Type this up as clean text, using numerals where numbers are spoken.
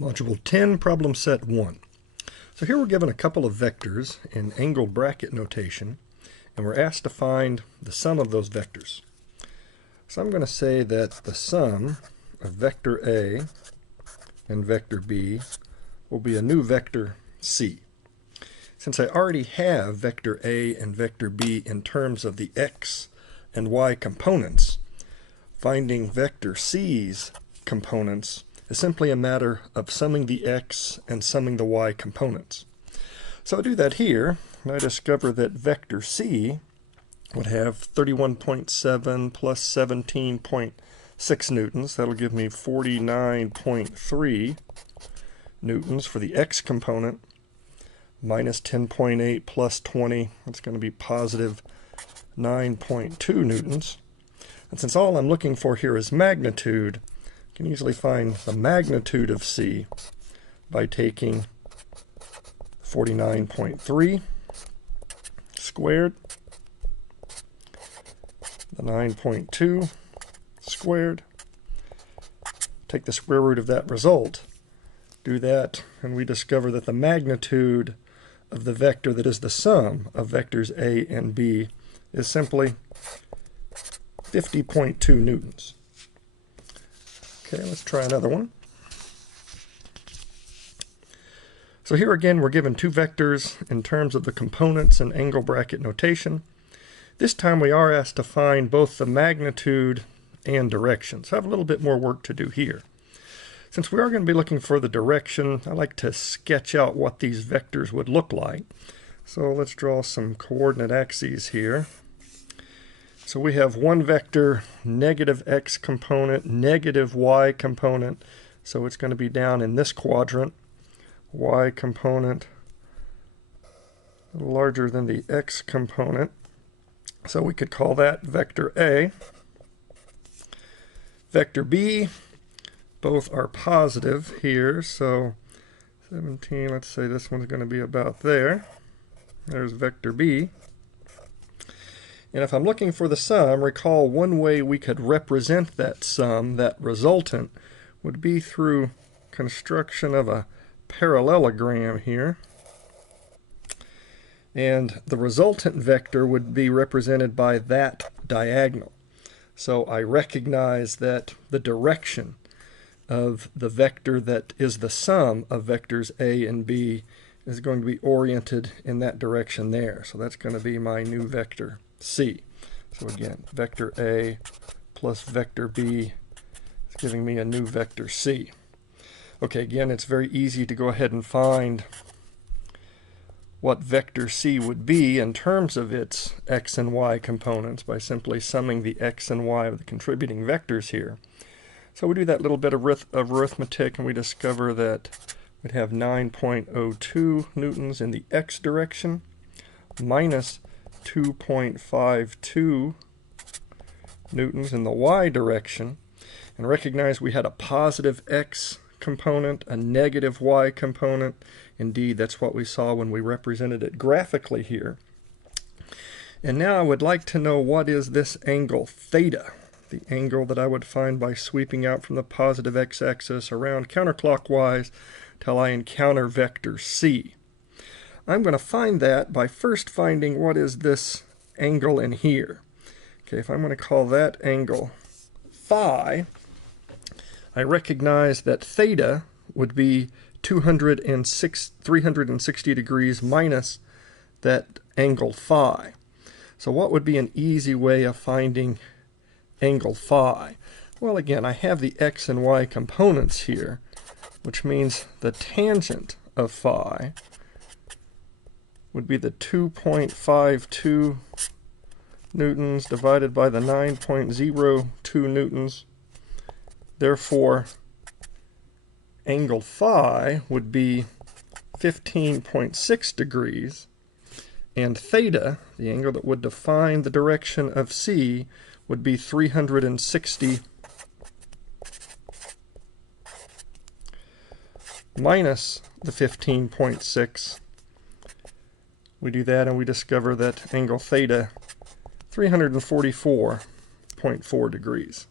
Module 10, problem set 1. So here we're given a couple of vectors in angled bracket notation, and we're asked to find the sum of those vectors. So I'm going to say that the sum of vector A and vector B will be a new vector C. Since I already have vector A and vector B in terms of the x and y components, finding vector C's components is simply a matter of summing the x and summing the y components. So I do that here, and I discover that vector C would have 31.7 plus 17.6 newtons. That'll give me 49.3 newtons for the x component, minus 10.8 plus 20, that's going to be positive 9.2 newtons. And since all I'm looking for here is magnitude, I can easily find the magnitude of C by taking 49.3 squared, the 9.2 squared, take the square root of that result, do that, and we discover that the magnitude of the vector that is the sum of vectors A and B is simply 50.2 newtons. Okay, let's try another one. So here again we're given two vectors in terms of the components and angle bracket notation. This time we are asked to find both the magnitude and direction. So I have a little bit more work to do here. Since we are going to be looking for the direction, I like to sketch out what these vectors would look like. So let's draw some coordinate axes here. So we have one vector, negative x component, negative y component. So it's going to be down in this quadrant. Y component larger than the x component. So we could call that vector A. Vector B, both are positive here. So 17, let's say this one's going to be about there. There's vector B. And if I'm looking for the sum, recall one way we could represent that sum, that resultant, would be through construction of a parallelogram here. And the resultant vector would be represented by that diagonal. So I recognize that the direction of the vector that is the sum of vectors A and B is going to be oriented in that direction there. So that's going to be my new vector C. So again, vector A plus vector B is giving me a new vector C. Okay, again, it's very easy to go ahead and find what vector C would be in terms of its x and y components by simply summing the x and y of the contributing vectors here. So we do that little bit of arithmetic, and we discover that we'd have 9.02 newtons in the x direction, minus 2.52 newtons in the y direction, and recognize we had a positive x component, a negative y component. Indeed, that's what we saw when we represented it graphically here. And now I would like to know what is this angle theta, the angle that I would find by sweeping out from the positive x-axis around counterclockwise till I encounter vector C. I'm going to find that by first finding what is this angle in here. Okay, if I'm going to call that angle phi, I recognize that theta would be 360 degrees minus that angle phi. So what would be an easy way of finding angle phi? Well, again, I have the x and y components here, which means the tangent of phi would be the 2.52 newtons divided by the 9.02 newtons. Therefore, angle phi would be 15.6 degrees, and theta, the angle that would define the direction of C, would be 360 minus the 15.6. We do that and we discover that angle theta 344.4 degrees.